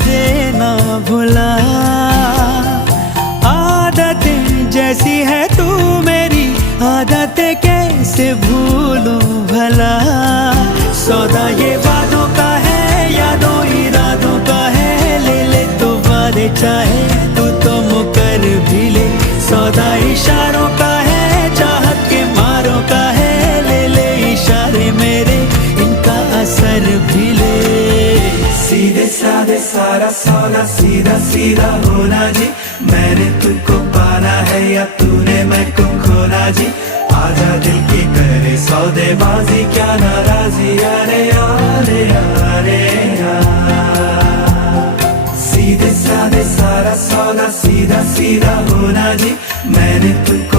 देना भुला। आदतें जैसी है तू मेरी, आदतें कैसे भूलूं भला। सौदा ये वादों का है, यादों इरादों का है, ले ले तो वादे चाहे तू तो मुकर भी ले। सौदा इशारों का है, चाहत के मारों का है, ले ले इशारे मेरे, इनका असर भी ले। सीधे साधे सारा सौदा, सीधा सीधा होना जी। मैंने तुझको पाना है या तूने मैं को खोना जी। आजा दिल की करे सौदेबाजी, क्या नाराजी, अरे अरे अरे सीधे साधे सारा सौदा, सीधा सीधा होना जी। मैंने तुझको